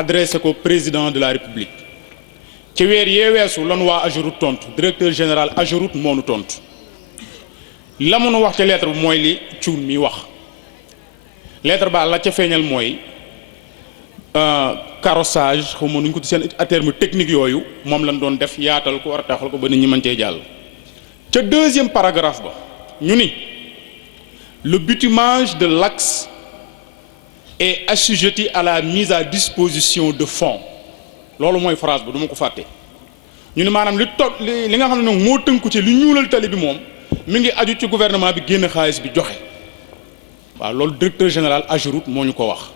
adressé ko président de la république ci weer yee weesu lan waa AGEROUTE tontu directeur général AGEROUTE moonu tontu la mënu wax ca lettre bi mooy li cuun mi wax lettre ba la ca feeñal mooy carrossage xaw ma nu ñu ko seen terme technique yooyu moom lañ doon def yaatal ko war a taxal ko ba nit ñi mën cee jàll ca deuxième paragraphe ba ñu ni le bitumage de l'axe est assujetti à la mise à disposition de fonds loolu mooy phrase ba du ma ko fàtte ñu ne maanaam li nga xam ne nag moo tënku ci li ñuulal tali bi moom mi ngi aju ci gouvernement bi génn xaalis bi joxe waaw loolu directeur général AGEROUTE moo ñu ko wax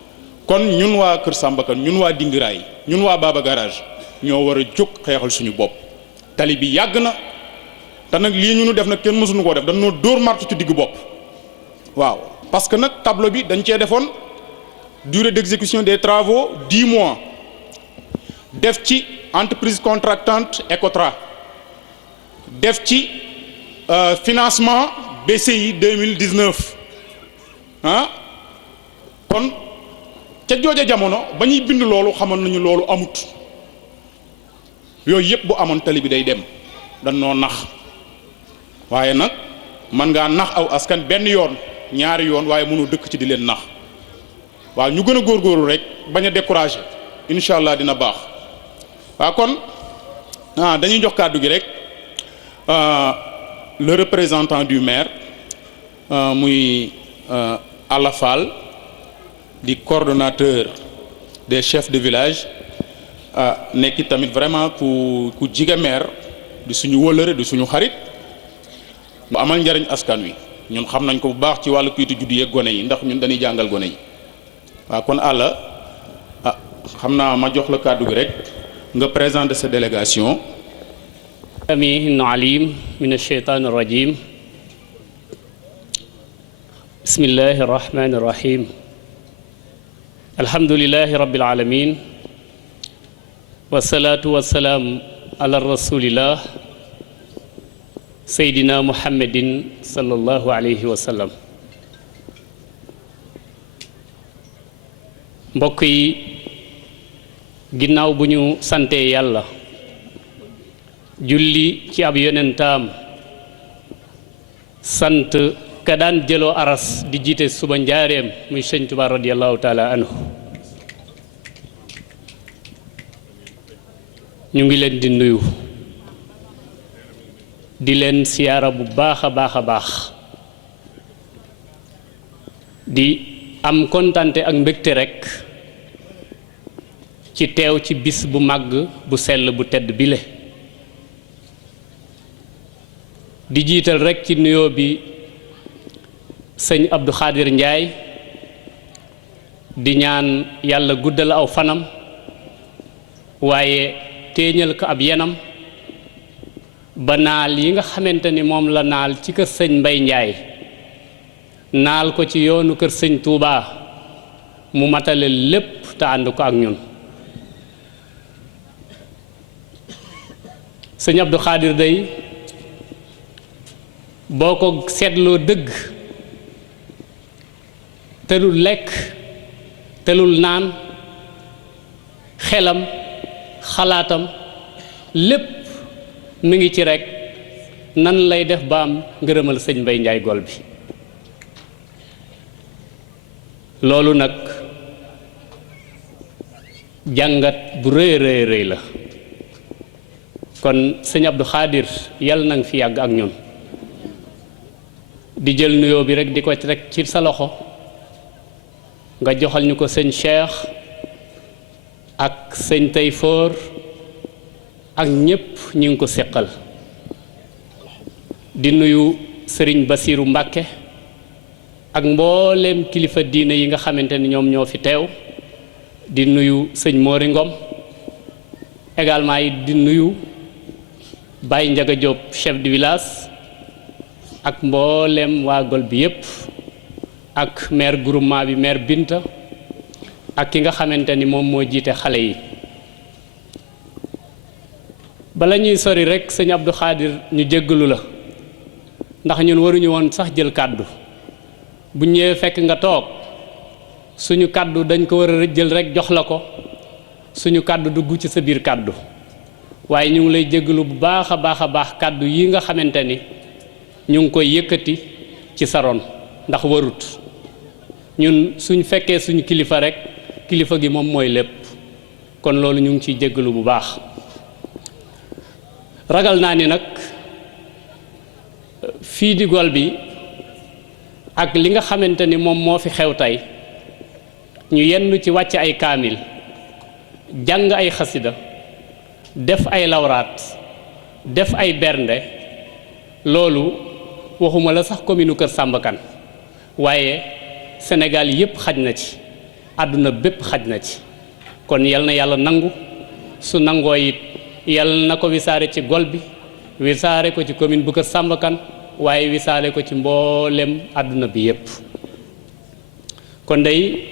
kon ñun waa Kër Samba Kane ñun waa Dingiraay ñun waa Baba Garage ñoo war a jóg xeexal suñu bopp tali bi yàgg na te nag lii ñu nu def nag kenn mësuñu koo def dañoo dóor martu ci diggu bopp waaw parce que nag tableau bi dañ cee defoon durée d'exécution des travaux 10 mois def ci entreprise contractante Ecotra def ci financement BCI 2019 ah kon ca jooja jamono ba ñuy bind loolu xamoon nañu loolu amut yooyu yëpp bu amoon tali bi day dem dañ noo nax waaye nag man ngaa nax aw askan benn yoon ñaari yoon waaye mënoo dëkk ci di leen nax waaw ñu gën a góorgóorlu rek bañ a découragé incha allah dina baax waaw kon dañuy jox kàddu gi rek le représentant du maire muy Alla Fall di coordonnateur des chefs de village nekki tamit vraiment ku jige maire di suñu wëllëre di suñu xarit mu amal njariñ askan wi ñun xam nañ ko bu baax ci wàllu kayitu juddu yeeg gone yi ndax ñun dañuy jàngal gone yi waaw kon Alla xam naa ma jox la kàddu gi rek nga présenter sa délégation. samii'un aliim mina shaytaani rajiim bismillaahi rahmaani rahiim alhamdulillaahi rabbil aalamiin wassalaatu wassalaam ala rasuulillah seydina muhammadin sallallahu alayhi wa sallam. mbokk yi ginnaaw bu ñu santee yàlla julli ci ab yonentaam sant ka daan jëloo aras di jiite suba njaareem muy sëñ Tuubaa radiyallahu taala anhu ñu ngi leen di nuyu di leen siyaara bu baax a baax a baax di am kontante ak mbégte rekk ci teew ci bis bu màgg bu sell bu tedd bile di jiital rekk ci nuyoo bi sëñ Abdou Khadir Ndiaye di ñaan yàlla guddal aw fanam waaye téeñal ko ab yenam ba naal yi nga xamante ni moom la naal ci kër sëñ Mbay Ndiaye naal ko ci yoonu kër sëñ Touba mu matale lépp te ànd ko ak ñun. sëñ Abdou Khadir day boo ko seetloo dëgg telul lekk telul naan xelam xalaatam lépp mi ngi ci rekk nan lay def ba am ngërëmal sëñ Mbay Njaay Gol bi loolu nag jàngat bu rëy rëy rëy la kon sëñ Abdou Khadir yàlla na nga fi yàgg ak ñun di jël nuyoo bi rekk di ko rek ci sa loxo nga joxal ñu ko sëñ Cheikh ak sëñ Tayfoor ak ñépp ñi ngi ko seqal di nuyu sëriñ Basiiru Mbàkke ak mbooleem kilifa diine yi nga xamante ni ñoom ñoo fi teew di nuyu sëñ Mori Ngom également yi di nuyu Baye Njaga Diop chef de village ak mbooleem waa Gol bi yépp ak maire groupement bi maire Binta ak ki nga xamante ni moom moo jiite xale yi bala ñuy sori rekk sëñ Abdou Khadir ñu jéggalu la ndax ñun waruñu woon sax jël kàddu bu ñëwee fekk nga toog suñu kàddu dañ ko war a jël rekk jox la ko suñu kàddu dugg ci sa biir kàddu waaye ñu ngi lay jégalu bu baax a baax kàddu yi nga xamante ni ñu ngi koy yëkkati ci sa ron ndax warut ñun suñ fekkee suñu kilifa rek kilifa gi moom mooy lépp kon loolu ñu ngi ciy jégalu bu baax ragal naa ni nag fii di Gol bi ak li nga xamante ni moom moo fi xew tey ñu yenn ci wàcc ay kaamil jàng ay xasida def ay lawraat def ay bernde loolu waxuma la sax commune Kër Samba Kane waaye Sénégal yépp xaj na ci àdduna bépp xaj na ci kon yal na yàlla nangu su nangoo it yal na ko wisaare ci Gol bi wisaare ko ci commune bu Kër Samba Kane waaye wisaare ko ci mboolem àdduna bi yépp kon day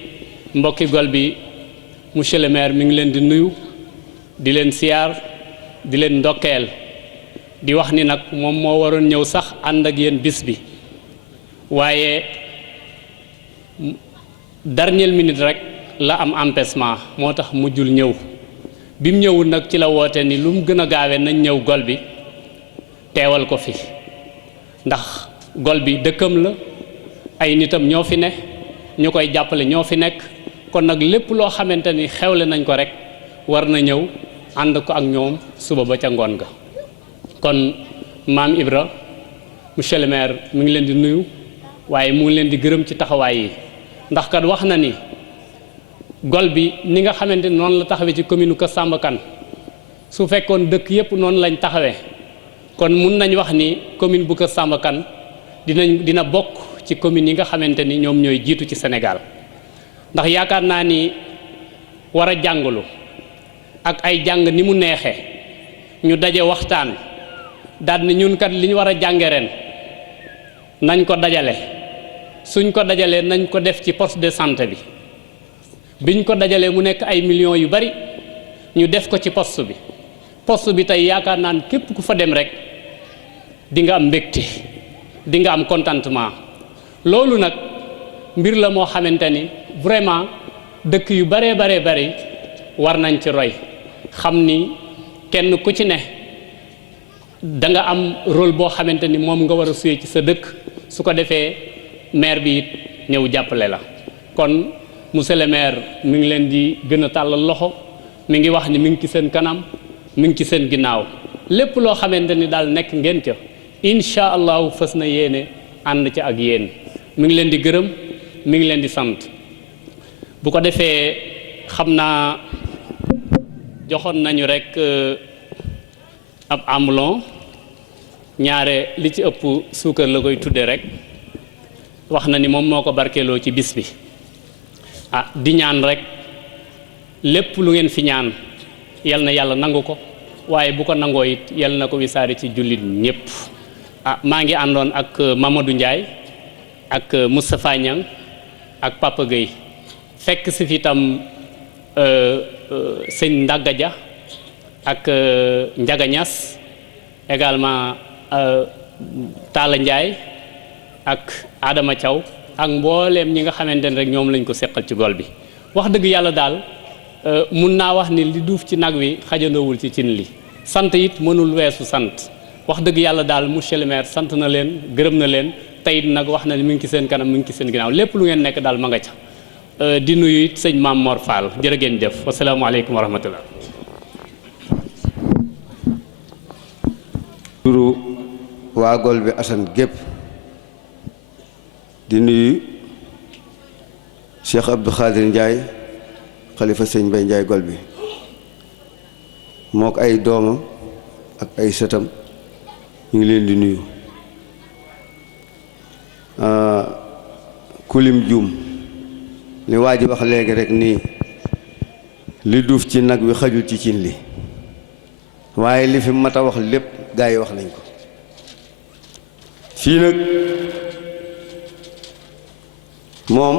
mbokki Gol bi monsieur le maire mi ngi leen di nuyu di leen siyaar di leen ndokkeel di wax ni nag moom moo waroon ñëw sax ànd ak yéen bis bi waaye dernière minute rek la am empêchement moo tax mujjul ñëw bi mu ñëwul nag ci la woote ni lu mu gën a gaawee nañ ñëw Gol bi teewal ko fi ndax Gol bi dëkkam la ay nitam ñoo fi ne ñu koy jàppale ñoo fi nekk kon nag lépp loo xamante ni xewle nañ ko rek war na ñëw ànd ko ak ñoom suba ba ca ngoon ga kon maam Ibra monsieur le maire mi ngi leen di nuyu waaye mu ngi leen di gërëm ci taxawaay yi ndax kat wax na ni Gol bi ni nga xamante ni noonu la taxawee ci commune Kër Samba Kane su fekkoon dëkk yépp noonu lañ taxawee kon mun nañ wax ni commune bu Kër Samba Kane dina bokk ci commune yi nga xamante ni ñoom ñooy jiitu ci Sénégal ndax yaakaar naa ni war a jàngalu ak ay jàng ni mu neexee ñu daje waxtaan daal ni ñun kat li ñu war a jànge ren nañ ko dajale suñ ko dajalee nañ ko def ci poste de santé bi biñ ko dajalee mu nekk ay millions yu bari ñu def ko ci poste bi tey yaakaar naa ni képp ku fa dem rek di nga am mbégte di nga am contentement loolu nag mbir la moo xamante ni vraiment dëkk yu baree bari war nañ ci roy xam ni kenn ku ci ne da nga am rôle boo xamante ni moom nga war a suyee ci sa dëkk su ko defee maire bi it ñëw jàppale la kon monsieur le maire mi ngi leen di gën a tàllal loxo mi ngi wax ni mi ngi ci seen kanam mi ngi ci seen ginnaaw lépp loo xamante ni daal nekk ngeen ca incha allahu fas na yéene ànd ca ak yéen mi ngi leen di gërëm mi ngi leen di sant bu ko defee xam naa joxoon nañu rek ab ambulon ñaare li ci ëpp suukar la koy tudde rek wax na ni moom moo ko barkeeloo ci bis bi di ñaan rek lépp lu ngeen fi ñaan yal na yàlla nangu ko waaye bu ko nangoo it yal na ko wisaare ci jullit ñépp maa ngi àndoon ak Mamadou Ndiaye ak Moustapha Niang ak Papa Gueye fekk si fi tam sëñ Ndaga Dia ak Ndiaga Niass également Talla Ndiaye ak Adama Thiaw ak mbooleem ñi nga xamante ne rek ñoom lañ ko seqal ci Gol bi wax dëgg yàlla daal mun naa wax ni li duuf ci nag wi xajandoowul ci cin li sant it mënul weesu sant wax dëgg yàlla daal monsieur le maire sant na leen gërëm na leen tey nag wax na ni mi ngi ci seen kanam mi ngi ci seen ginnaaw lépp lu ngeen nekk daal ma nga ca di nuyu it sëñ Maam Mor Fall jërë ngeen jëf wasalaamaaleykum wa rahmatullah. turu waa Gol bi Assane gépp di nuyu Cheikh Abdou Khadir Ndiaye xalifa sëñ Mbay Ndiaye Gol bi mook ay doomam ak ay sëtam ñu ngi leen di nuyu kulim juum li waa ji wax léegi rek nii li duuf ci nag wi xajul ci cin li waaye li fi mat a wax lépp gaa yi wax nañ ko fii nag moom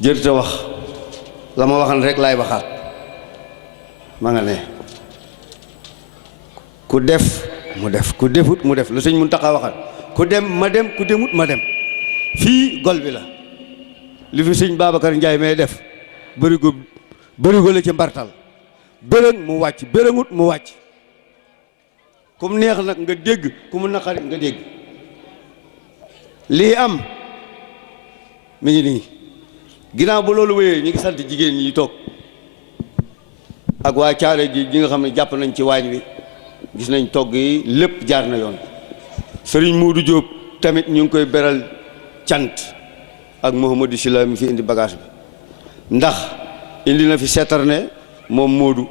jërte wax la ma waxan rek laay waxaat ma nga ne ku def mu def ku defut mu def lu sëñ Muntaxa waxat ku dem ma dem ku demut ma dem fii Gol bi la li fi sëñ Babacar Ndiaye may def bërigo bërigo la ci mbartal bërëng mu wàcc bërëngut mu wàcc ku mu neex nag nga dégg ku mu naqari nga dégg lii am mi ngi nii ginnaaw ba loolu wéyee ñu ngi sant jigéen ñi toog ak waa caare ji ñi nga xam ne jàpp nañ ci waañ wi gis nañ togg yi lépp jaar na yoon Sëriñ Muudu Jóob tamit ñu ngi koy beral cant ak Mouhamadou Sylla mi fi indi bagage bi ndax indi na fi seetarne moom Moodu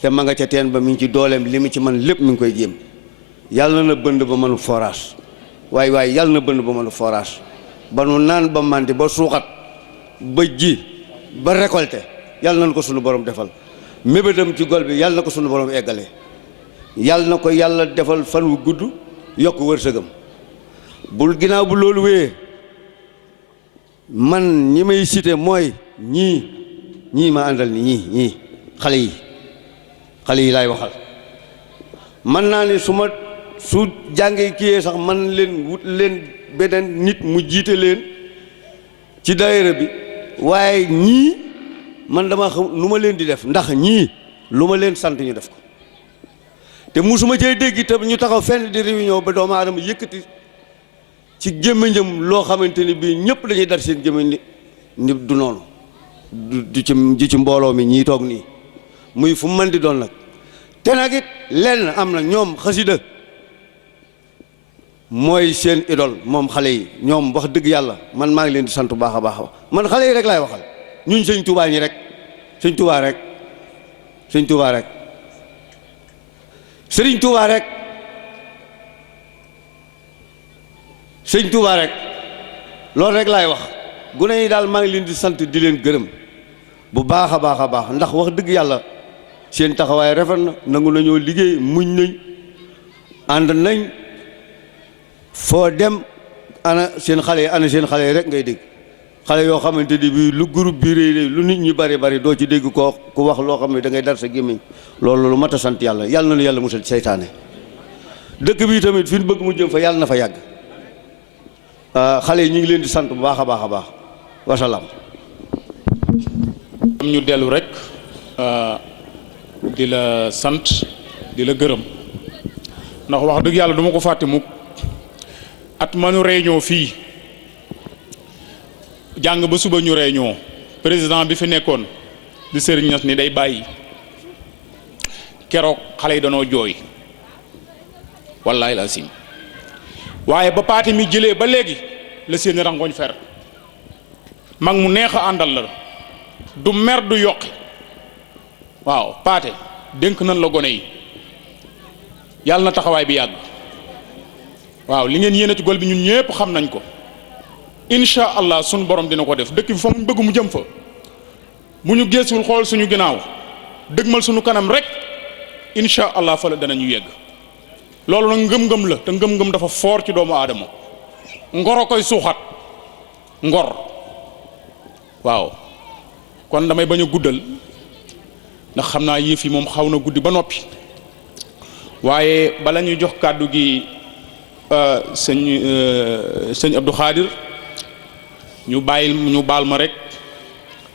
te ma nga ca teen ba mi ngi ci dooleem li mu ci man lépp mi ngi koy jéem yàlla na bënd ba mënu forage waaye yàlla na bënd ba mënu forage ba nu naan ba màndi ba suuxat ba ji ba récolté yàlla na ko sunu borom defal mébétam ci gol bi yàlla na ko sunu borom eggale yàlla na ko yàlla defal fan wu gudd yokk wërsëgam bul ginnaaw bu loolu wéyee man ñi may cité mooy ñii ma àndal ni ñii xale yi laay waxal man naa ne su jàngee kiyee sax man leen wut leen beneen nit mu jiite leen ci daayira bi waaye ñii man dama xam lu ma leen di def ndax ñii lu ma leen sant ñu def ko te musuma cee dégg itam ñu taxaw fenn di réunion ba doomu aadama yëkkati ci gémmiñam loo xamante ni bii ñëpp dañuy dar seen gémmiñ ni du noonu du ci mbooloo mi ñii toog nii muy fu mu mën di doon nag te nag it lenn am na ñoom xasida mooy seen idole moom xale yi ñoom wax dëgg yàlla man maa ngi leen di sant bu baax a baax man xale yi rek laay waxal ñuñ sëñ Tuubaa ñi rek sëñ Tuubaa rek sëñ Tuubaa rek sëriñ Tuubaa rek sëñ Tuubaa rek loolu rek laay wax gune yi daal maa ngi leen di sant di leen gërëm bu baax a baax a baax ndax wax dëgg yàlla seen taxawaay rafet na nangu nañoo liggéey muñ nañ ànd nañ foo dem ana seen xale yi rek ngay dégg xale yoo xamante ni bii lu groupe bi réy lu nit ñi bari bari doo ci dégg koo ku wax loo xam ne da ngay dar sa gémmiñ loolu lu mat a sant yàlla yàlla na nu yàlla musal seytaane dëkk bi tamit fi ñu bëgg mu jëm fa yàlla na fa yàgg xale yi ñu ngi leen di sant bu baax a baax a baax wasalaam. am ñu dellu rek di la sant di la gërëm ndax wax dëgg yàlla duma ko fàtte mukk at manu réunion fii jàng ba suba ñu réunion président bi fi nekkoon di Serigne Niass ni day bàyyi keroog xale yi danoo jooy wallaahi la sim waaye ba paati mi jëlee ba léegi la seen rangoñ fer mag mu neex a àndal la du mer du yokki waaw paate dénk nan la gone yi yàlla na taxawaay bi yàgg waaw li ngeen yéene ci gol bi ñun ñëpp xam nañ ko incha allah sunu borom dina ko def dëkk bi fa mu bëgg mu jëm fa bu ñu geesul xool suñu ginnaaw dëgmal suñu kanam rek incha allah fa la danañu yegg loolu nag ngëm-ngëm la te ngëm-ngëm dafa foor ci doomu aadama ngoro koy suuxat ngor waaw kon damay bañ a guddal ndax xam naa yëf yi moom xaw na guddi ba noppi waaye bala ñuy jox kàddu gi sëñ Abdou Khadir ñu baal ma rek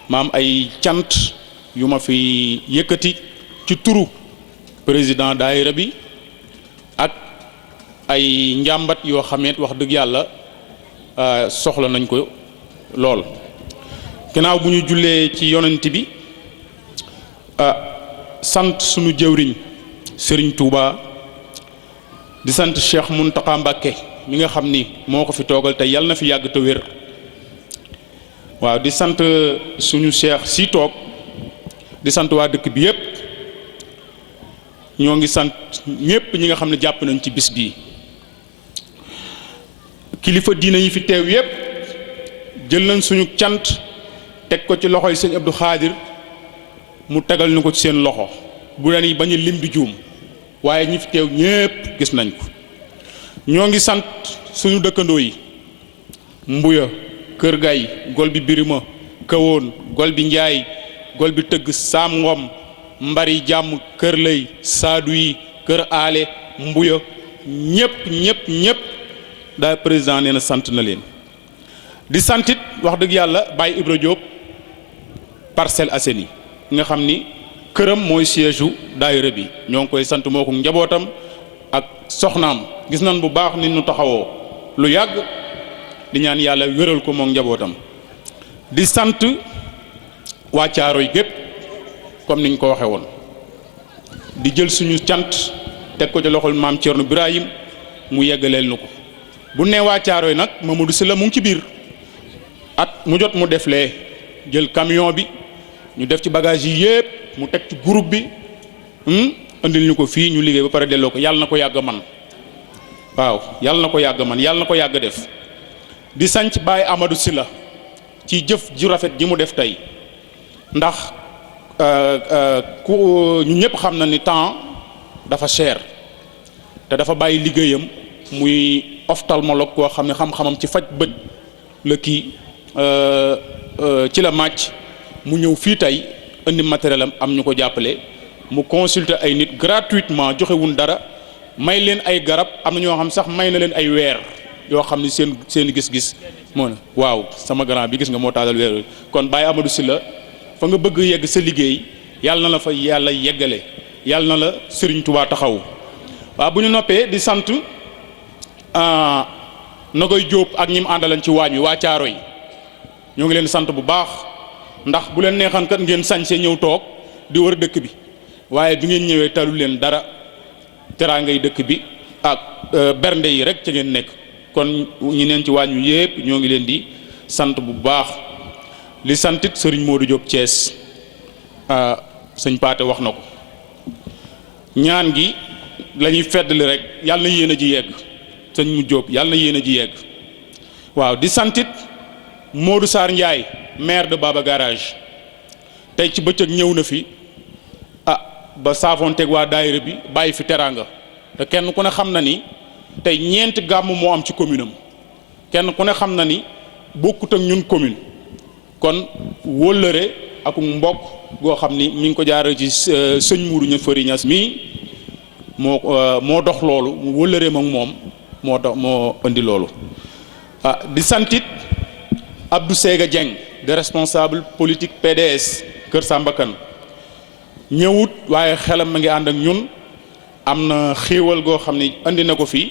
maam ay cant yu ma fi yëkkati ci turu président daayira bi ak ay njàmbat yoo xameet wax dëgg yàlla soxla nañ ko lool gannaaw bu ñu jullee ci yonent bi sant sunu jëwriñ Serigne Touba di sant Cheikh Mountakha Mbacké mi nga xam ni moo ko fi toogal te yàlla na fi yàgg te wér waaw di sant suñu cheikh si toog di sant waa dëkk bi yépp ñoo ngi sant ñépp ñi nga xam ne jàpp nañ ci bis bii kilifa diina yi fi teew yépp jël nañ suñu cant teg ko ci loxoy sëñ Abdou Khadir mu tegal ñu ko ci seen loxo bu leen bañ a lim di juum waaye ñi fi teew ñépp gis nañ ko ñoo ngi sant suñu dëkkandoo yi Mbuya Kër Gay gol bi Birima Kawoon gol bi Njaay gol bi Tëgg Saam Ngom Mbari Jàmm Kër Lay Saadu yi Kër Aale Mbuya ñépp daal président nee na sant na leen di santit wax dëgg yàlla Baye Ibra Diop Parcelles Assainies nga xam ni këram mooy siège u daayira bi ñoo ngi koy sant moo ko njabootam ak soxnaam gis nañ bu baax nit ñu taxawoo lu yàgg di ñaan yàlla wéral ko moom njabootam di sant waa Caaroy gépp comme niñ ko waxe woon di jël suñu cant teg ko ci loxol maam Thierno Birahim mu yeggaleel nu ko bu nee waa Caaroy nag Mamadou Sylla mu ngi ci biir at mu jot mu def lee jël camion bi ñu def ci bagage yi yépp mu teg ci groupe bi andil ñu ko fii ñu liggéey ba pare delloo ko yàlla na ko yàgg man waaw yàlla na ko yàgg man yàlla na ko yàgg def di sanc Baye Amadou Sylla ci jëf ju rafet ji mu def tey ndax ku ñu ñëpp xam na ni temps dafa cher te dafa bàyyi liggéeyam muy ophtalmologue koo xam ne xam-xamam ci faj bët la kii ci la màcc mu ñëw fii tey indi matériel am ñu ko jàppale mu consulter ay nit gratuitement joxewun dara may leen ay garab am na ñoo xam sax may na leen ay weer yoo xam ni seen gis-gis moo ne waaw sama grand bi gis nga moo taalal weer kon Baye Amadou Sylla fa nga bëgg yegg sa liggéey yàlla na la fa yàlla yeggale yàlla na la Serigne Touba taxaw waaw bu ñu noppee di sant Nogoy Diop ak ñi mu àndalan ci waañ wi waa Caaroy ñoo ngi leen sant bu baax ndax bu leen neexan kat ngeen sañse ñëw toog di wër dëkk bi waaye bi ngeen ñëwee talu leen dara teraangay dëkk bi ak bernde yi rek ca ngeen nekk kon ñi neen ci waañ wi yépp ñoo ngi leen di sant bu baax li santit Serigne Modou Diop Thiès sëñ Paate wax na ko ñaan gi la ñuy feddali rek yàlla na yéen a ji yegg sëñ mu Diop yàlla na yéen a ji yegg waaw di santit Modou Sarr Ndiaye maire de Baba Garage tey ci bëccëg ñëw na fi ba saafoonteeg waa daayira bi bàyyi fi teraanga te kenn ku ne xam na ni tey ñeenti gàmm moo am ci commune am kenn ku ne xam na ni bokkut ak ñun commune kon wóllëre ak mbokk goo xam ni mi ngi ko jaaree ci sëñ Mourou ña Fari Ñas mii moo dox loolu mu wóllëre mag moom moo dox moo indi loolu di santit Abdou Sega Dieng de responsable politique PDS Kër Samba Kane ñëwut waaye xelam ma ngi ànd ak ñun am na xéewal goo xam ni andi na ko fii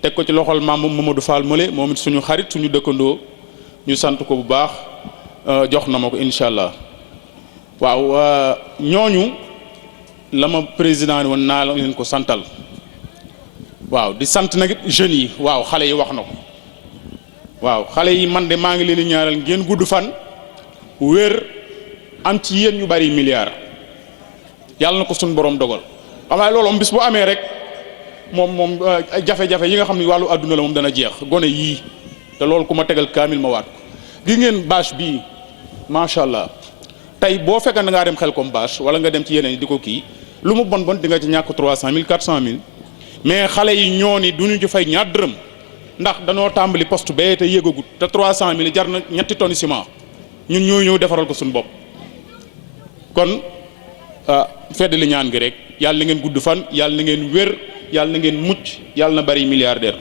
teg ko ci loxol maam Mamadou Fall Mële moom it suñu xarit suñu dëkkandoo ñu sant ko bu baax jox na ma ko incha allah waaw ñooñu la ma président woon naa la leen ko santal waaw di sant nag jeunes yi waaw xale yi wax na ko waaw xale yi man de maa ngi leen di ñaaral ngeen gudd fan wér am ci yéen ñu bari milliards yàlla na ko suñu borom dogal xam nga loolu bis bu amee rek moom ay jafe-jafe yi nga xam ne wàllu àdduna la moom dana jeex gone yii te loolu ku ma tegal kaamil ma waat ko gi ngeen bâche bii macha allah tey boo fekkee da ngaa dem xel comme bâche wala nga dem ci yeneen di ko kii lu mu bon di nga ci ñàkk 300 000 400 000 mais xale yi ñoo ni duñu ci fay ñaar dërëm ndax danoo tàmbali poste bee te yéegagut te 300 000 jar na ñetti tonnes ciment ñun ñoo ñëw defaral ko suñu bopp kon fedd li ñaan gi rek yàlla na ngeen gudd fan yàlla na ngeen wér yàlla na ngeen mucc yàlla na bari milliardaire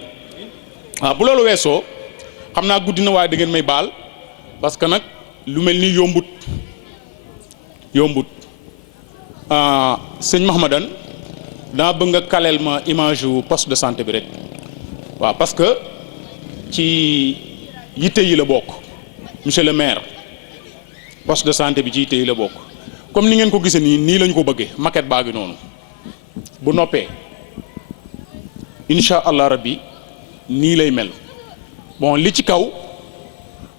waaw bu loolu weesoo xam naa guddi na waaye da ngeen may baal parce que nag lu mel ni yombut sëñ Mahamadan daa bëgg nga kaleel ma image yu poste de santé bi rek waaw parce que ci yitte yi la bokk monsieur le maire poste de santé bi ci yitte yi la bokk comme ni ngeen ko gisee nii lañu ko bëggee maquette baa ngi noonu bu noppee incha allah rabbi nii lay mel bon li ci kaw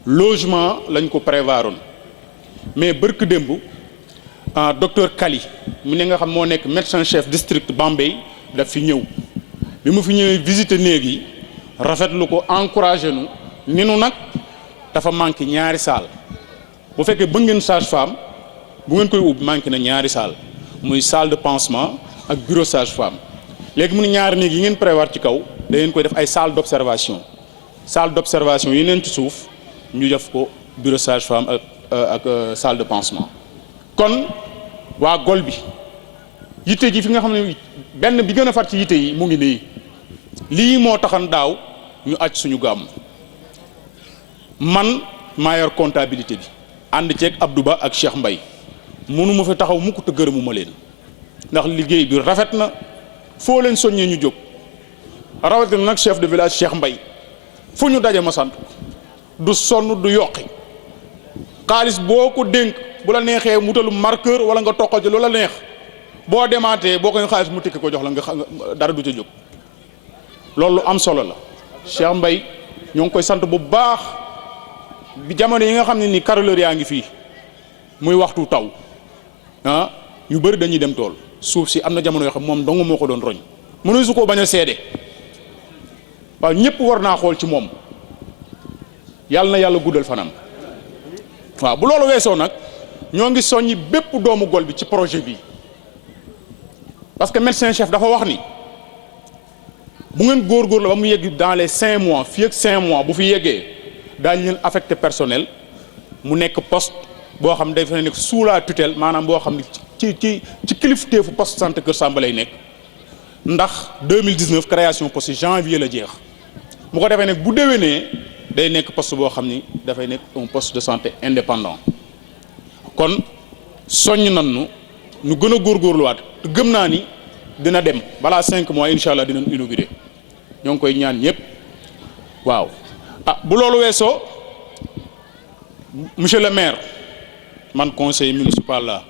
logement lañ ko prévoiroon mais bërk démb docteur Kali mu ne nga xam moo nekk médecin chef district Bambey daf fi ñëw bi mu fi ñëwee visiter néeg yi rafetlu ko encouragé nu ni nu nag dafa manqué ñaari salle bu fekkee bëgg ngeen sage-femme bu ngeen koy ubbi manqué na ñaari salle muy salle de pansement ak bureau sage-femme léegi mu ne ñaari néeg yi ngeen prévoir ci kaw da ngeen koy def ay salle d'observation yi neen ci suuf ñu def ko bureau sage-femme ak salle de pansement kon waa gol bi yitte ji fi nga xam ne benn bi gën a far ci yitte yi mu ngi nii lii moo taxan daaw ñu aj suñu gàmm man maa yor comptabilité bi ànd ceeg Abdou Ba ak Cheikh Mbaye mënuma fi taxaw mukk te gërëmuma leen ndax liggéey bi rafet na foo leen soññee ñu jóg rawatina nag chef de village Cheikh Mbaye fu ñu daje ma sant du sonn du yokki xaalis boo ko dénk bu la neexee mutalu marqueur wala nga toqal ci lu la neex boo demaatee boo koy xaalis mu tikki ko jox la nga dara du ca jóg loolu am solo la Cheikh Mbaye ñoo ngi koy sant bu baax bi jamono yi nga xam ne ni carreleur yaa ngi fii muy waxtu taw ah ñu bëri dañuy dem tool suuf si am na jamono yoo xam moom dong moo ko doon roñ mënu su koo bañ a seede waaw ñëpp war naa xool ci moom yàlla na yàlla guddal fanam waaw bu loolu weesoo nag ñoo ngi soññi bépp doomu Gol bi ci projet bi parce que médecin chef dafa wax ni bu ngeen góorgóorlu ba mu yegg dans les 5 mois fii ak 5 mois bu fi yeggee daañu leen affecté personnel mu nekk poste boo xam ne day fa nekk sous la tutelle maanaam boo xam ne ci kilifteefu poste santé Kër Samba lay nekk ndax 2019 création poste janvier la jeex bu ko defee nag bu déwénee day nekk poste boo xam ni dafay nekk un poste de santé indépendant kon soññ nañu ñu gën a góorgóorluwaat te gëm naa ni dina dem balaa 5 mois incha allah dinañ inauguré ñoo ngi koy ñaan ñëpp waaw bu loolu weesoo monsieur le maire man conseiller municipal la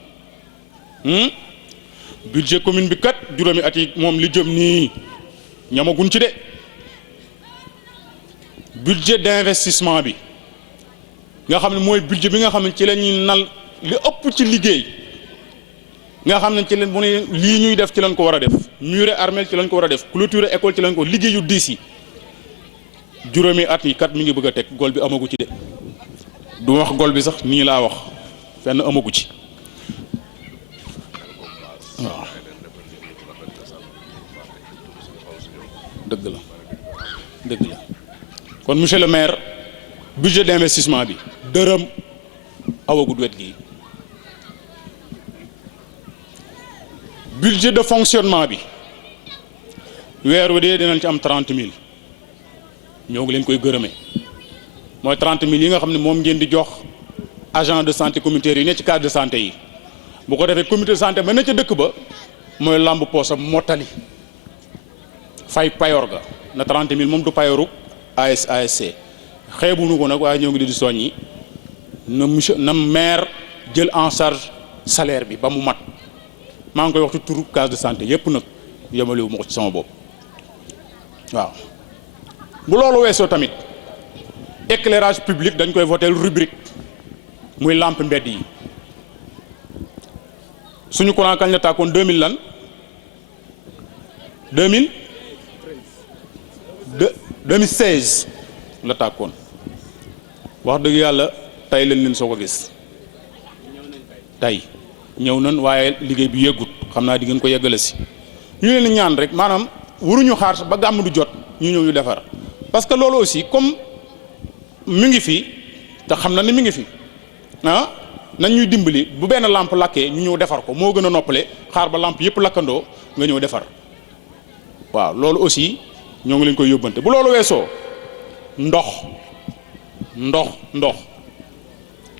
budget commune bi kat juróomi at yi moom li jëm nii ñamaguñ ci de budget d'investissement bi nga xam ne mooy budget bi nga xam ne ci la ñuy nal li ëpp ci liggéey nga xam ne ci leen mu ne lii ñuy def ci lañ ko war a def muré armel ci lañ ko war a def clôture école ci lañ ko liggéey yu diis yi juróomi at yi kat mi ngi bëgg a teg Gol bi amagu ci de du wax Gol bi sax nii laa wax fenn amagu ci waaw dëgg la kon monsieur le maire budget d'investissement bi dërëm awagut wet gi budget de fonctionnement bi weer wi dee dinañ ci am 30 000 ñoo ngi leen koy gërëmee mooy 30 000 yi nga xam ne moom ngeen di jox agent de santé communautaire yi ne ci case de santé yi bu ko defee comité de santé ba ne ca dëkk ba mooy lamb poosam mottali fay payor ga na 30 000 moom du payoru ASC xeebuñu ko nag waaye ñoo ngi di soññi na maire jël en charge salaire bi ba mu mat maa ngi koy wax ci turu case de santé yépp nag yemalewu ma ko ci sama bopp waaw bu loolu weesoo tamit éclairage public dañ koy voter rubrique muy lampe mbedd yi suñu courant kañ la tàkkoon 2000 lan 2016 la tàkkoon wax dëgg yàlla tey lañ leen soo ko gis tey ñëw nañ waaye liggéey bi yeggut xam naa di ngeen ko yeggale si ñu leen ñaan rek maanaam waruñu xaar ba gàmm du jot ñu ñëw ñu defar parce que loolu aussi comme mi ngi fi te xam na ni mi ngi fi nañ ñuy dimbali bu benn lampe lakkee ñu ñëw defar ko moo gën a noppale xaar ba lampe yëpp lakkandoo nga ñëw defar waaw loolu aussi ñoo ngi leen koy yóbbante bu loolu weesoo ndox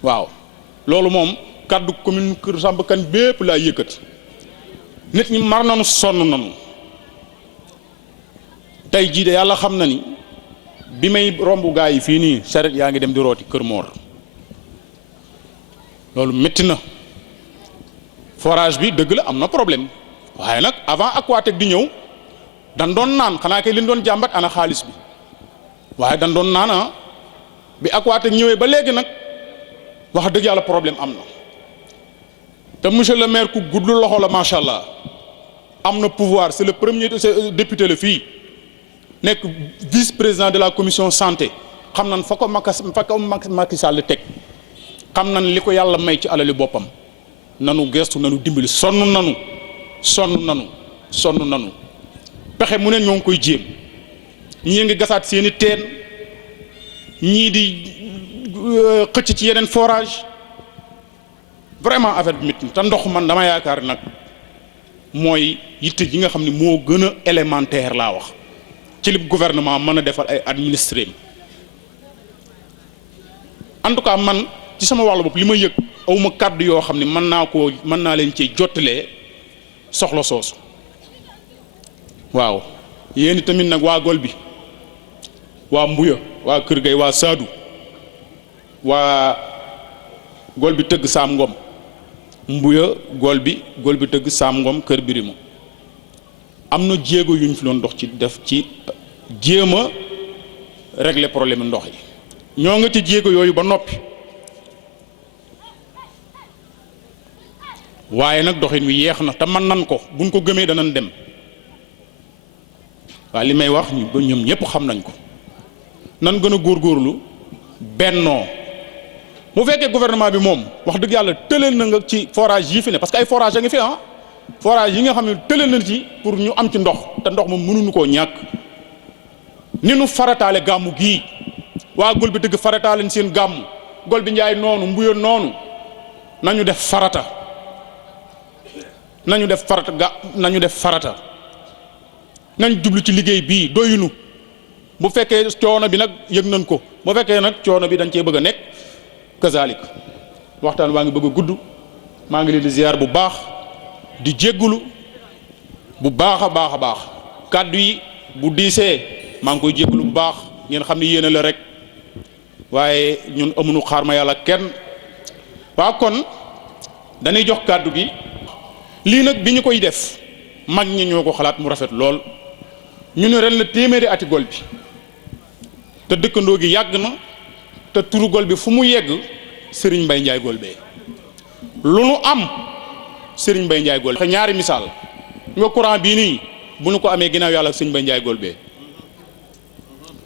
waaw loolu moom kaddu commune Kër Samba Kane bépp laa yëkkati nit ñi mar nañu sonn nañu tey jii de yàlla xam na ni bi may romb gaa yi fii nii charrette yaa ngi dem di rooti Kër Mor loolu métti na forage bi dëgg la am na problème waaye nag avant Aquatech di ñëw dan doon naan xanaa kay li ñu doon jàmbat ana xaalis bi waaye dan doon naan bi Aquatech ñëwee ba léegi nag wax dëgg yàlla problème am na te monsieur le maire ku gudd loxo la macha allah am na pouvoir c'est le premier député la fii nekk vice-président de la commission santé xam nan fa ko Macky Sall teg xam nan li ko yàlla may ci alali boppam nanu gestu nanu dimbali sonn nanu pexe mu ne ñoo ngi koy jéem ñii ngi gasaat seeni teen ñii di xëcc ci yeneen forage vraiment affaire bi mit te ndox man dama yaakaar nag mooy yitte ji nga xam ne moo gën a élémentaire laa wax ci li gouvernement mën a defal ay administré en tout cas man ci sama wàllu bopp li ma yëg awma kàddu yoo xam ne mën naa leen ci jottalee soxla soosu waaw yéen tamit nag waa gol bi waa Mbuya waa Kër Gay waa Saadu waa gol bi tëgg Saam Ngom Mbuya gol bi tëgg Saam Ngom Kër Birima am na jéego yu ñu fi doon dox ci def ci jéem a régler problème ndox yi ñoo nga ci jéego yooyu ba noppi waaye nag doxin wi yeex na te man nan ko buñ ko gëmee danañ dem waaye li may wax ñoom ñëpp xam nañ ko nan gën a góorgóorlu bennoo bu fekkee gouvernement bi moom wax dëgg yàlla tëleel na nga ci forage yi fi ne parce que ay forage a ngi fi forage yi nga xam ne tëleel na ci pour ñu am ci ndox te ndox moom mënuñu koo ñàkk ni nu farataale gàmmu gii waa gol bi dëgg farataale seen gàmmu gol bi njaay noonu Mbuya noonu nañu def farata nañu def farata nañ jublu ci liggéey bii doyunu bu fekkee coono bi nag yëg nañ ko bu fekkee nag coono bi dañ cee bëgg a nekk kazalik waxtaan waa ngi bëgg a gudd maa ngi leen di ziar bu baax di jéggulu bu baax a baax kàddu yi bu diisee maa ngi koy jéggulu bu baax ngeen xam ni yéene la rek waaye ñun amuñu xaar ma yàlla kenn waa kon dañuy jox kàddu gi lii nag bi ñu koy def mag ñi ñoo ko xalaat mu rafet lool ñu ne ren la téeméeri ati gol bi te dëkkandoo gi yàgg na te turu gol bi fu mu yegg Serigne Mbaye Ndiaye Golbey lu nu am Serigne Mbaye Ndiaye Golbey ñaari misaal nga courant bii nii bu nu ko amee ginnaaw yàlla ak Serigne Mbaye Ndiaye Golbey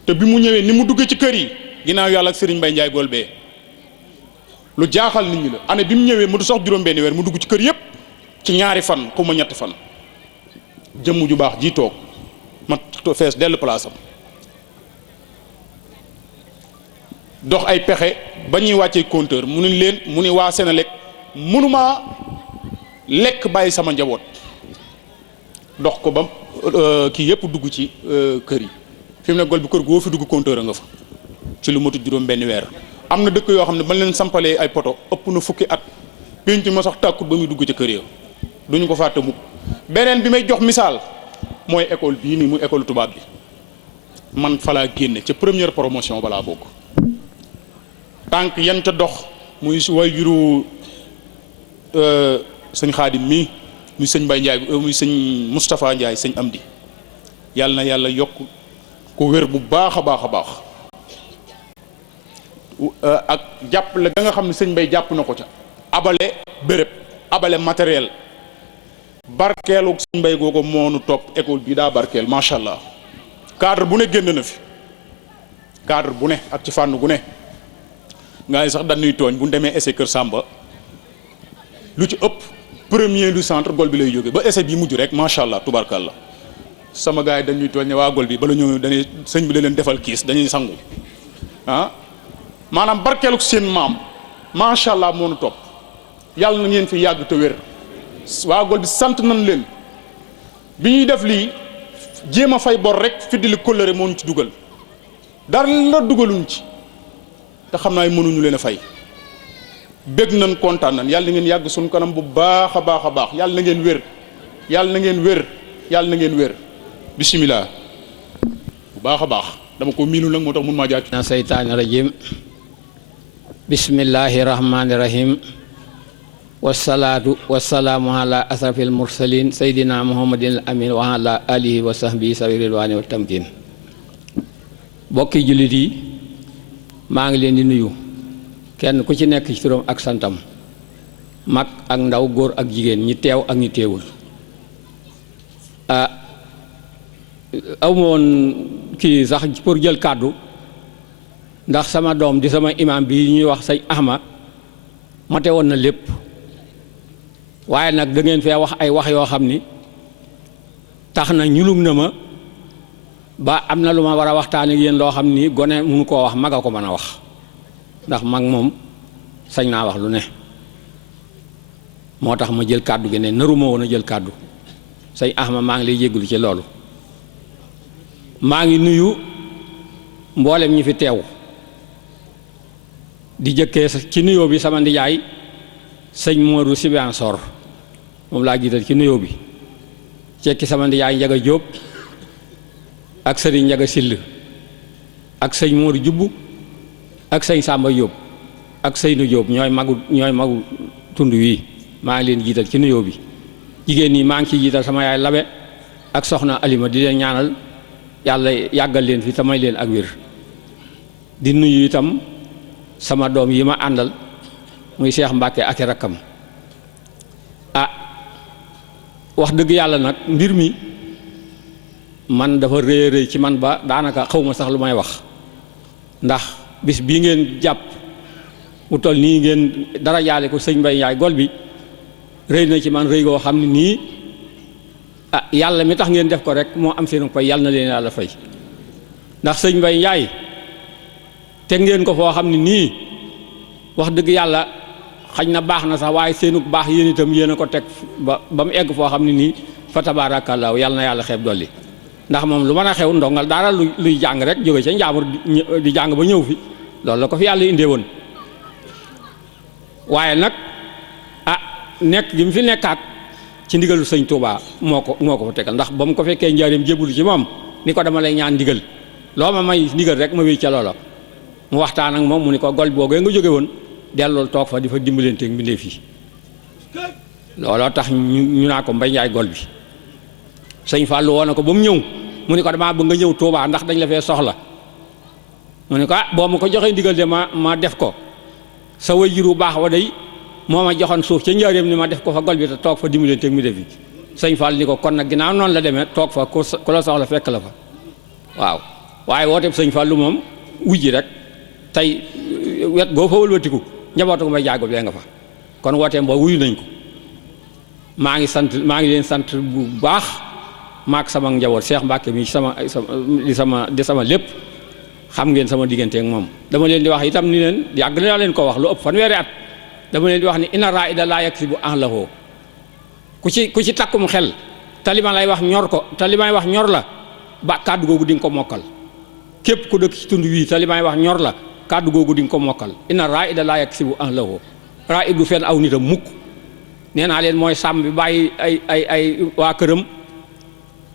te bi mu ñëwee ni mu duggee ci kër yi ginnaaw yàlla ak Serigne Mbaye Ndiaye Golbey lu jaaxal nit ñi la année bi mu ñëwee mu du sax juróom-benni weer mu dugg ci kër yëpp ci ñaari fan xaw ma ñetti fan jëmm ju baax ji toog ma fees dell place am dox ay pexe ba ñuy wàccee compteur mu ni waa Senelec mënumaa lekk bàyyi sama njaboot dox ko ba kii yëpp dugg ci kër yi fi mu ne gol bi kër goo fi dugg compteur a nga fa ci lu matu juróom benn weer am na dëkk yoo xam ne bañ leen sampalee ay poto ëpp na fukki at penc ma sax tàkkut ba muy dugg ci kër ya duñu ko fàtte mukk beneen bi may jox misaal mooy école bii nii muy école tubaab bi man falaa génne ca première promotion balaa bokk tànk yan ca dox muy way juru sëñ Xaadim mii muy sëñ Mbaye Ndiaye muy sëñ Moustapha Ndiaye sëñ Amdi yàlla na yàlla yokk ko wér bu baax a baax ak jàppale ga nga xam ne sëñ Mbaye jàpp na ko ca abale béréb abale matériel barkeelu sëñ Mbaye googu moonu topp école bii daa barkeel macha allah cadre bu ne génn na fi cadre bu ne ak ci fànn gu ne nga sax dañuy tooñ bu ñu demee essai Kër Samba lu ci ëpp premier du centre gol bi lay jóge ba essai bi mujj rek macha allah tubarkalla sama gars yi dañuy tooñ ne waa gol bi bala ñëw dañuy sëñ bi da leen defal kiis dañuy sangu maanaam barkeelu seen maam macha allah moo nu topp yàlla na ngeen fi yàgg te wér waa gol bi sant nañ leen bi ñuy def lii jéem a fay bor rek fiddili kóllëre moo ñu ci dugal dara la dugaluñ ci te xam naa mënuñu leen a fay bég nañ kontaan nañ yàlla na ngeen yàgg suñu kanam bu baax a baax yàlla na ngeen wér yàlla na ngeen wér yàlla na ngeen wér bisimilah bu baax a baax dama ko miinul nag moo tax mun maa jàcc na seytaani rajim bismillahi rahmani rahim wasalaatu wasalaamu ala asrafil mursalin seydina muhammadin al amin wa ala alihi wa sahbihi sawi ridwani wa tamkin bokki jullit yi maa ngi leen di nuyu kenn ku ci nekk ci turam ak santam mag ak ndaw góor ak jigéen ñi teew ak ñi teewul amoon kii sax pour jël kàddu ndax sama doom di sama imam bi ñuy wax sëñ Ahma mate woon na lépp waaye nag da ngeen fee wax ay wax yoo xam ni tax na ñulug na ma ba am na lu ma war a waxtaan ak yéen loo xam ni gone mënu koo wax mag a ko mën a wax ndax mag moom sañ naa wax lu ne moo tax ma jël kàddu gi ne naruma woon a jël kàddu sëñ Ahma maa ngi lay jéggulu ci loolu maa ngi nuyu mboolem ñi fi teew di jëkkee ci nuyoo bi sama ndijaay sëñ Modou Sibiansor moom laa jiital ci nuyoo bi cekki sama ndiyaay Njaga Jóob ak sëriñ Njaga Sill ak sëñ Modou Jubbu ak sëñ Samba Jóob ak Seynu Jóob ñooy magu tund wii maa ngi leen jiital ci nuyoo bi jigéen ñi maa ngi ciy jiital sama yaay Labe ak soxna Alima di leen ñaanal yàlla yàggal leen fi te may leen ak wér di nuyu itam sama doom yi ma àndal muy Cheikh Mbacke ak i rakkam wax dëgg yàlla nag mbir mi man dafa rëy rëy ci man ba daanaka xaw ma sax lu may wax ndax bis bii ngeen jàpp mu toll nii ngeen dara jaale ko sëñ Mbaye Ndiaye gol bi rëy na ci man rëy goo xam ne nii yàlla mi tax ngeen def ko rek moo am seen pay yàlla na leen yàlla fay ndax sëñ Mbaye Ndiaye teg ngeen ko foo xam ne nii wax dëgg yàlla xañ na baax na sax waaye seenu baax yéen itam yéen a ko teg ba mu egg foo xam ne nii fa tabaarakallaahu yàlla na yàlla xeeb dolli ndax moom lu mën a xew ndongal dara luy jàng rek jóge ca njaamur di jàng ba ñëw fi loolu la ko fi yàlla indee woon waaye nag nekk gi mu fi nekkaat ci ndigalu sëñ Touba moo ko fa tegal ndax ba mu ko fekkee njaareem jébbalu ci moom ni ko dama lay ñaan ndigal loo ma may ndigal rek ma wéy ca loola mu waxtaan ak moom mu ni ko gol boogee nga jóge woon dellool toog fa di fa dimbalanteeg mbindeef yi looloo tax ñu naa ko Mbaye Ndiaye gol bi sëñ Fallou woo na ko ba mu ñëw mu ni ko damaa bëgg nga ñëw Touba ndax dañ la fee soxla mu ni ko boo ma ko joxee ndigal de ma def ko sa waajur bu baax wa day moo ma joxoon suuf ca njaareem ni ma def ko fa gol bi te toog fa dimbalanteeg mbindeef yi sëñ Fall ni ko kon nag ginnaaw noonu la demee toog fa ku la soxla fekk la fa waaw waaye wooteeb sëñ Fallou moom wujji rek tey wet goo fa wëlbatiku njabootu ko Mbaye Ndiaye lee nga fa kon wooteem boo wuyu nañ ko maa ngi leen sant bu baax maak sama njaboot Cheikh Mbacke mi di sama lépp xam ngeen sama diggante ak moom dama leen di wax itam ni leen yàgg na leen ko wax lu ëpp fanweeri at dama leen di wax ni inna raida laa yaksibu ahlahu ku ci takkum xel te li ma lay wax ñor ko te li may wax ñor la ba kàddu googu di nga ko mokkal képp ku dëkk ci tund wii te li may wax ñor la kàddu googu di nga ko mokkal inna raida laa yaksibu ahlahu raid du fenn aw nitam mukk nee naa leen mooy sàmm bi bàyyi ay waa këram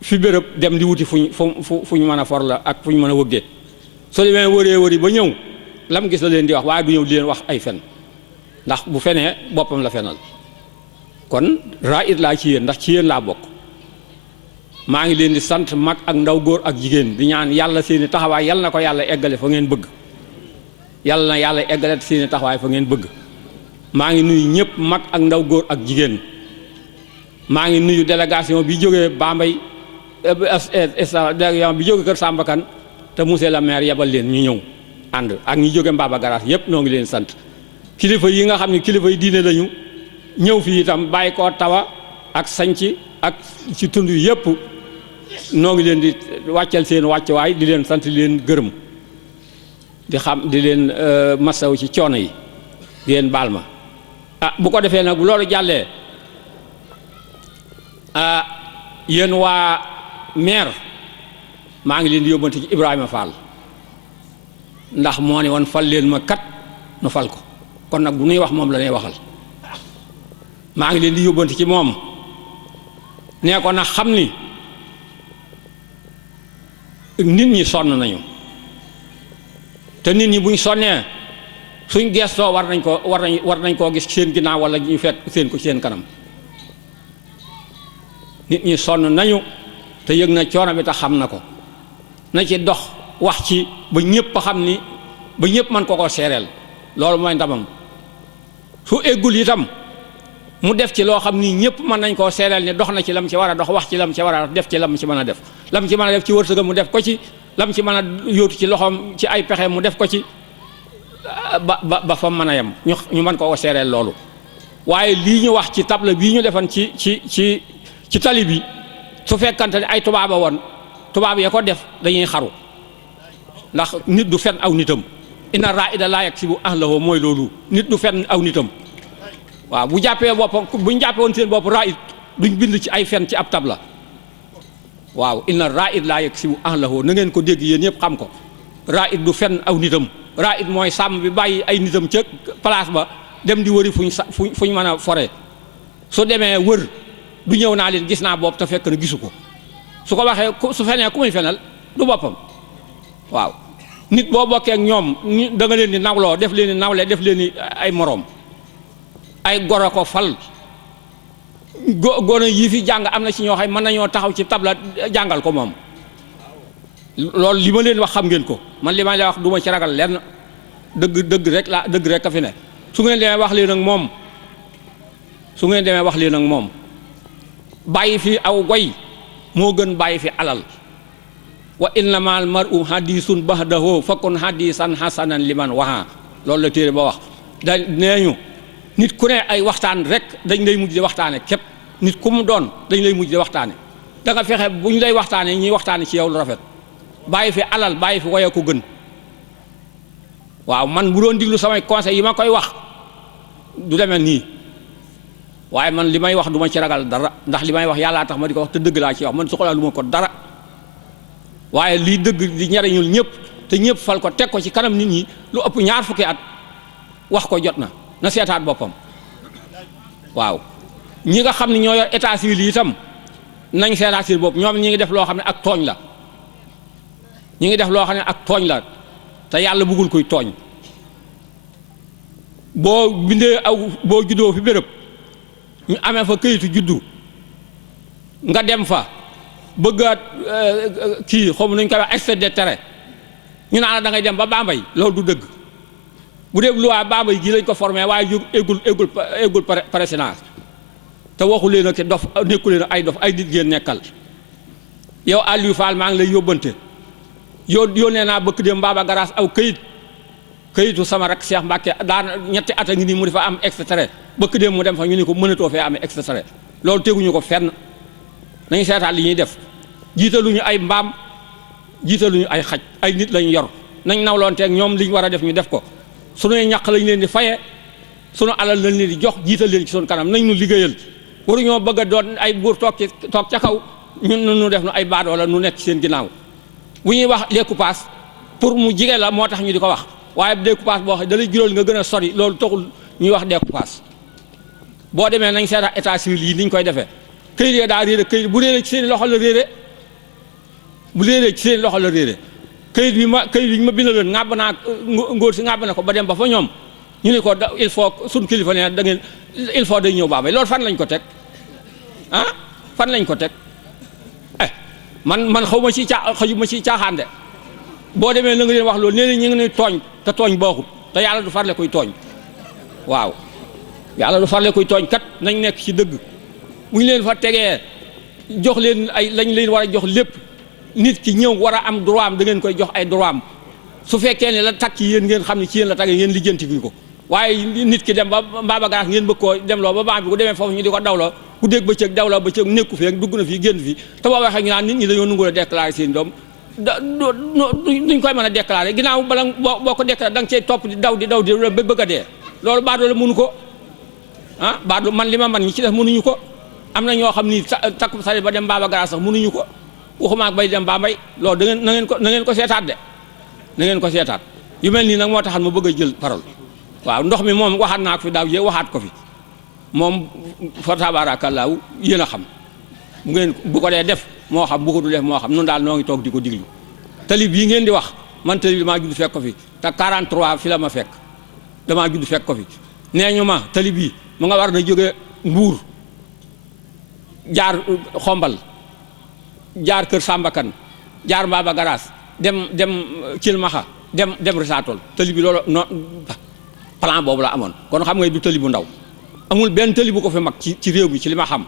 fi béréb dem di wuti fu ñu mën a for la ak fu ñu mën a wëggee soo demee wëri ba ñëw lam gis la leen di wax waaye du ñëw di leen wax ay fen ndax bu fenee boppam la fenal kon raid laa ci yéen ndax ci yéen laa bokk maa ngi leen di sant mag ak ndaw góor ak jigéen di ñaan yàlla seeni taxawaay yàlla na ko yàlla eggale fa ngeen bëgg yàlla na yàlla eggale seeni taxawaay fa ngeen bëgg maa ngi nuyu ñëpp mag ak ndaw góor ak jigéen maa ngi nuyu délégation bi jógee Bambey délégation bi jógee Kër Samba Kane te monsieur le maire yebal leen ñu ñëw ànd ak ñi jóge Mbaba Garaas yëpp noo ngi leen sant kilifa yi nga xam ne kilifa yi diine lañu ñëw fii itam bàyyi koo tawa ak sañci ak ci tund yëpp noo ngi leen di wàccal seen wàccuwaay di leen sant di leen gërëm di leen masaw ci coono yi di leen baal ma bu ko defee nag bu loolu jàllee yéen waa maire maa ngi leen di yóbbante ci Ibrahima Fall ndax moo ne woon fal leen ma kat nu fal ko kon nag bu nuy wax moom la ñuy waxal maa ngi leen di yóbbante ci moom nee ko nag xam ni nit ñi sonn nañu te nit ñi buñ sonnee suñ gestoo war nañ koo gis seen ginnaaw wala ñu fekk seen ko seen kanam nit ñi sonn nañu te yëg na coono bi te xam na ko na ci dox wax ci ba ñëpp xam ni ba ñëpp mën ko seereel loolu mooy ndamam su eggul itam mu def ci loo xam ni ñëpp mën nañ koo seereel ni dox na ci lam ci war a dox wax ci lam ci war a def ci lam ci mën a def lam ci mën a def ci wërsëgam mu def ko ci lam ci mën a yóotu ci loxoom ci ay pexe mu def ko ci ba fa mën a yem ñu mën koo seereel loolu waaye lii ñu wax ci table bii ñu defan ci tali bi su fekkante ne ay tubaaba woon tubaab ya ko def dañuy xaru ndax nit du fen aw nitam inna raida laa yaksibu ahlahu mooy loolu nit du fen aw nitam waaw bu jàppee boppam buñ jàppee woon seen bopp raid duñ bind ci ay fen ci ab tabla waaw inna raid laa yaksibu ahlahu na ngeen ko dégg yéen ñëpp xam ko raid du fen aw nitam raid mooy sàmm bi bàyyi ay nitam ca place ba dem di wëri fuñ mën a fore su demee wër du ñëw naa leen gis naa bopp te fekk na gisu ko su ko waxee su fenee ku muy fenal du boppam waaw nit boo bokkee ak ñoom da nga leen di nawloo def leen di nawle def leen di ay moroom ay goro ko fal gone yii fi jàng am na ci ñoo xam mën nañoo taxaw ci tabla jàngal ko moom loolu li ma leen wax xam ngeen ko man li ma leen wax du ma ci ragal lenn dëgg rek a fi ne su ngeen demee wax leen ak moom su ngeen demee wax leen ak moom bàyyi fi aw goy moo gën bàyyi fi alal wa innamal mar'u hadisun ba'dahu fakun hadisan hasanan liman waxa loolu la téere ba wax da nee ñu nit ku ne ay waxtaan rek dañ lay mujj di waxtaane képp nit ku mu doon dañ lay mujj di waxtaane da nga fexe bu ñu lay waxtaane ñuy waxtaane ci yow lu rafet bàyyi fi alal bàyyi fi woye ko gën waaw man bu doon diglu samay conseil yi ma koy wax du demee nii waaye man li may wax du ma ci ragal dara ndax li may wax yàllaa tax ma di ko wax te dëgg laa ci wax man soxlaa lu ma ko dara waaye lii dëgg di ñariñul ñëpp te ñëpp fal ko teg ko ci kanam nit ñi lu ëpp ñaar fukki at wax ko jot na seetaat boppam waaw ñi nga xam ne ñoo yor état civil yi itam nañ seetaat seen bopp ñoom ñi ngi def loo xam ne ak tooñ la ñi ngi def loo xam ne ak tooñ la te yàlla bëggul koy tooñ boo bindee boo juddoo fi béréb ñu amee fa këyitu juddu nga dem fa bëggaat kii xaw ma nuñ koy wax extrait de terrain ñu naan da ngay dem ba Bambey loolu du dëgg bu dee loi Bambey gi lañ ko formé waaye eggul présidence te waxu leen ak dof nekku leen ay dof ay nit ngeen nekkal yow Aliou Fall maa ngi lay yóbbante yónnee naa bëkk dem Baba Garaas aw këyitu sama rak Cheikh Mbacke daan ñetti at a ngi nii mu dafa am extrait bëkk dem mu dem fa ñu ni ko mënatoo fee amee extrait loolu teguñu ko fenn nañu seetaat li ñuy def jiitaluñu ay mbaam jiitaluñu ay xaj ay nit lañu yor nañ nawloonteeg ñoom liñ war a def ñu def ko sunuy ñaq lañ leen di faye sunu alal lañ leen di jox jiital leen ci sunu kanam nañ ñu liggéeyal waruñoo bëgg a doon ay buur toog ca kaw ñun nu def nu ay baat wala nu nekk ci seen ginnaaw bu ñuy wax découpage pour mu jige la moo tax ñu di ko wax waaye découpage boo xam da lay jural nga gën a sori loolu taxul ñuy wax découpage boo demee nañ seetaat état civil yi niñ koy defee këyit yee daa réere këyit bu réere ci seen loxo la réere bu réere ci seen loxo la réere këyit bi ñu ma bindaloon ŋàbb naa ngóor si ŋàbb na ko ba dem ba fa ñoom ñu ne ko il faut suñ kilifa ne da ngeen il faut day ñëw Bambey loolu fan lañ ko teg ah fan lañ ko teg man xaw ma ci xajuma ci caaxaan de boo demee na nga leen wax loolu nee na ñu ngi nuy tooñ te tooñ baaxut te yàlla du farle koy tooñ waaw yàlla du farle koy tooñ kat nañ nekk ci dëgg bu ñu leen fa tegee jox leen ay lañ leen war a jox lépp nit ki ñëw war a am droit am da ngeen koy jox ay droit am su fekkee ne la takk ci yéen ngeen xam ne ci yéen la tagee ngeen lijjanti ko waaye nit ki dem ba Mbaba Garaas ngeen bëgg koo dem loo ba Bambey bi ku demee foofu ñu di ko dawloo ku dégg bëccëg dawloo bëccëg nekku fi dugg na fii génn fii te boo waxee ñu naan nit ñi dañoo nangu la déclaré seen doom duñ koy mën a déclaré ginnaaw bala boo ko déclaré da nga cey topp di daw di ba bëgg a dee loolu baadoo la mënu ko ah baadoo man li ma man ñi ci def mënuñu ko am na ñoo xam ni takku sare ba dem Mbaba Garaas sax mënuñu ko waxuma ak bay dem Bambey loolu da ngeen na ngeen ko seetaat de na ngeen ko seetaat yu mel nii nag moo taxal ma bëgg a jël parole waaw ndox mi moom waxaat naa ko fi daaw yee waxaat ko fi moom fa tabaarakallaahu yéen a xam bu ko dee def moo xam bu ko du def moo xam nun daal noo ngi toog di ko diglu tali bii ngeen di wax man tali bi damaa judd fekk ko fi te 43 fi la ma fekk damaa judd fekk ko fi nee ñu ma tali bii mu nga war na jóge Mbuur jaar Xombal jaar Kër Sambakan jaar Mbaba Garaas dem Cilmaxa dem Risatol tali bi loolu plan boobu la amoon kon xam nga du tali bu ndaw amul benn tali bu ko fi mag ci réew mi ci li ma xam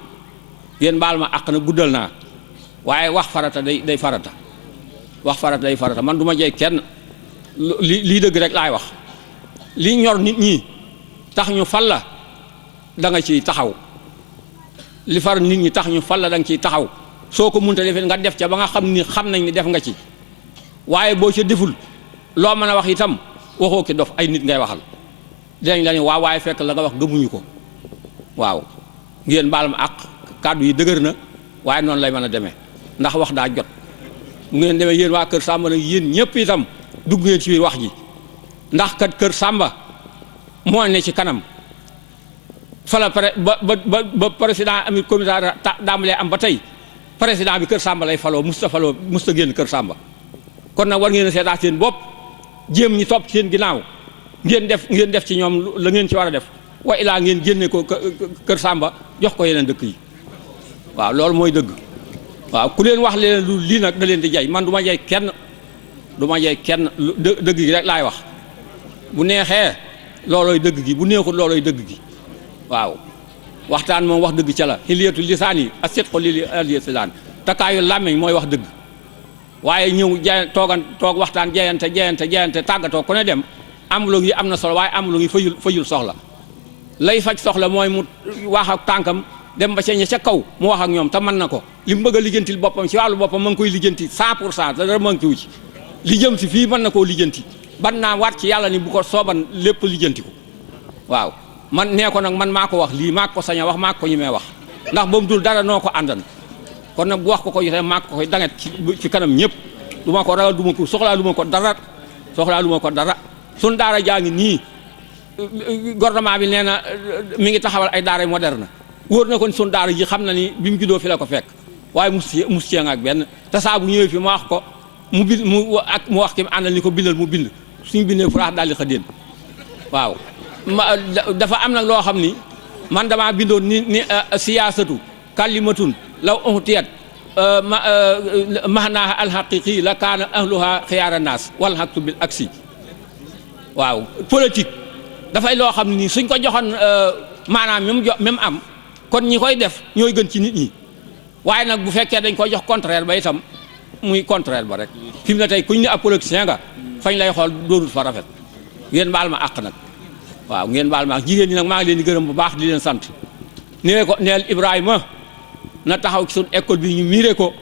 yéen baal ma àq na guddal naa waaye wax farata day farata wax farata day farata man du ma jey kenn lii dëgg rek laay wax li ñor nit ñi tax ñu fal la da nga ciy taxaw li far nit ñi tax ñu fal la da nga ciy taxaw soo ko mënta defee nga def ca ba nga xam nañ ni def nga ci waaye boo ca deful loo mën a wax itam waxoo ki dof ay nit ngay waxal dinañ la ne waaw waaye fekk la nga wax gëmuñu ko waaw ngeen baal ma àq kàddu yi dëgër na waaye noonu lay mën a demee ndax wax daa jot bu ngeen demee yéen waa Kër Samba nag yéen ñëpp itam dugg ngeen ci biir wax ji ndax kat Kër Samba moo ne ci kanam fala ba président amit commissaire daamalee am ba tey président bi kër Samba lay faloo musta génn kër Samba kon nag war ngeen a seetaat seen bopp jéem ñi topp ci seen ginnaaw ngeen def ci ñoom la ngeen ci war a def wa ilaa ngeen génne ko kër Samba jox ko yeneen dëkk yi waaw loolu mooy dëgg waaw ku leen wax leen lu lii nag da leen di jay man du ma jay kenn dëgg gi rek laay wax bu neexee loolooy dëgg gi bu neexul loolooy dëgg gi waaw waxtaan moom wax dëgg ca la xiliyatu lisaan yi ak sit ko lili lisaan takaayu làmmeñ mooy wax dëgg waaye ñëw toog waxtaan jeyante tàggatoo ku ne dem amuloo ngi am na solo waaye amuloo ngi fayul soxla lay faj soxla mooy mu wax ak tànkam dem ba ca ña ca kaw mu wax ak ñoom te mën na ko li mu bëgg a lijjantil boppam ci wàllu boppam ma ngi koy lijjanti 100% dara manqué wu ci li jëm si fii mën na koo lijjanti ban naa waat ci yàlla ni bu ko sooban lépp lijjanti ko waaw man nee ko nag man maa ko wax lii maa ko sañ a wax maa ko ñemee wax ndax ba mu dul dara noo ko àndan kon nag bu wax ko yitee maa ko koy danget ci kanam ñëpp du ma ko ragal du ma ko soxlaa lu ma ko dara sun daara jaa ngi nii gouvernement bi nee na mi ngi taxawal ay daara moderne wóor na kon sun daara ji xam na ni bi mu juddoo fi la ko fekk waaye mus cee ak benn te saa bu ñëwee fi ma wax ko mu wax ki mu àndal ni ko bindal mu bind suñu bindee furaax daal di xëddeen waaw dafa am nag loo xam ni man damaa bindoon ni siyaasatu kalimatun law uhtiyat mahnaaha alhaqiqi la kaana ahluha xiyaara naas wal haqtu bil aksi waaw politique dafay loo xam ni suñ ko joxoon maanaam même am kon ñi koy def ñooy gën ci nit ñi waaye nag bu fekkee dañ koy jox contraire ba itam muy contraire ba rek fi mu ne tey kuñ ne ab politicien nga fañ lay xool doonul fa rafet ngeen baal ma àq nag waaw ngeen baal ma àq jigéen ñi nag maa ngi leen di gërëm bu baax di leen sant neel Ibrahima na taxaw ci suñ école bi ñu miire ko